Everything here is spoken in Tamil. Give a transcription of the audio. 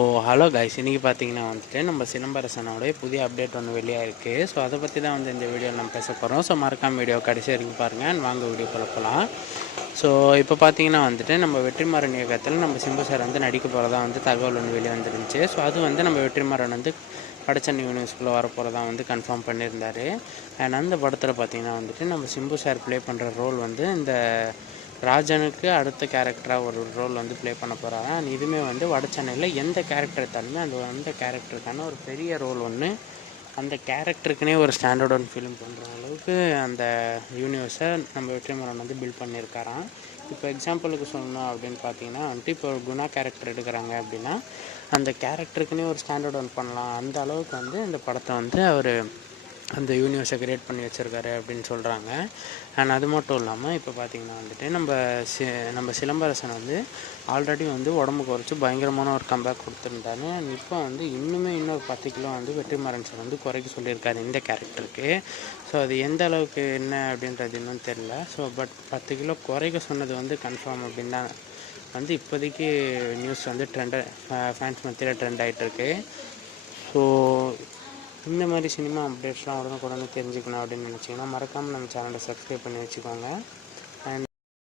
ஸோ ஹலோ கைஸ் இன்றைக்கி பார்த்தீங்கன்னா வந்துட்டு நம்ம சிலம்பரசனோடைய புதிய அப்டேட் ஒன்று வெளியாக இருக்குது ஸோ அதை பற்றி தான் வந்து இந்த வீடியோ நம்ம பேச போகிறோம் ஸோ மறக்காம வீடியோ கடைசி வரைக்கும் பாருங்கள் வாங்க வீடியோ போகலாம் ஸோ இப்போ பார்த்தீங்கன்னா வந்துட்டு நம்ம வெற்றிமாறன் இயக்கத்தில் நம்ம சிம்பு சார் வந்து நடிக்க போகிறதா வந்து தகவல் ஒன்று வெளியே வந்துருந்துச்சு ஸோ அது வந்து நம்ம வெற்றிமாறன் வந்து படச்சன் யூனிவர்ஸ்குள்ளே வர போகிறதா வந்து கன்ஃபார்ம் பண்ணியிருந்தாரு. அண்ட் அந்த படத்தில் பார்த்தீங்கன்னா வந்துட்டு நம்ம சிம்பு சார் ப்ளே பண்ணுற ரோல் வந்து இந்த ராஜனுக்கு அடுத்த கேரக்டராக ஒரு ரோல் வந்து ப்ளே பண்ண போகிறாங்க அண்ட் இதுவுமே வந்து வட சென்னையில் எந்த கேரக்டர் எடுத்தாலுமே அந்த அந்த கேரக்டருக்கான ஒரு பெரிய ரோல் ஒன்று அந்த கேரக்டருக்குனே ஒரு ஸ்டாண்டர்ட் ஒன் ஃபிலிம் பண்ணுற அளவுக்கு அந்த யூனிவர்ஸை நம்ம வெற்றிமாறன் வந்து பில்ட் பண்ணியிருக்காராம் இப்போ எக்ஸாம்பிளுக்கு சொல்லணும் அப்படின்னு பார்த்தீங்கன்னா வந்துட்டு இப்போ ஒரு குணா கேரக்டர் எடுக்கிறாங்க அப்படின்னா அந்த கேரக்டருக்குனே ஒரு ஸ்டாண்டர்ட் ஒன் பண்ணலாம். அந்த அளவுக்கு வந்து இந்த படத்தை வந்து அவர் அந்த யூனிவர்ஸை கிரியேட் பண்ணி வச்சுருக்காரு அப்படின்னு சொல்கிறாங்க அண்ட் அது மட்டும் இல்லாமல் இப்போ பார்த்தீங்கன்னா வந்துட்டு நம்ம சி நம்ம சிலம்பரசன் வந்து ஆல்ரெடி வந்து உடம்பு குறைச்சி பயங்கரமான ஒரு கம்பேக் கொடுத்துருந்தாரு. அண்ட் இப்போ வந்து இன்னுமே இன்னொரு பத்து கிலோ வந்து வெற்றிமாறன் சார் வந்து குறைக்க சொல்லியிருக்காரு இந்த கேரக்டருக்கு ஸோ அது எந்த அளவுக்கு என்ன அப்படின்றது இன்னும் தெரில ஸோ பட் பத்து கிலோ குறைக்க சொன்னது வந்து கன்ஃபார்ம் அப்படின்னு தான் வந்து இப்போதைக்கு நியூஸ் வந்து ட்ரெண்டை ஃபேன்ஸ் மத்தியில் ட்ரெண்ட் ஆகிட்டுருக்கு ஸோ இந்த மாதிரி சினிமா அப்டேட்ஸ்லாம் உடனுக்குடனே தெரிஞ்சுக்கணும் அப்படின்னு நினச்சிங்கன்னா மறக்காமல் நம்ம சேனலை சப்ஸ்கிரைப் பண்ணி வச்சுக்கோங்க.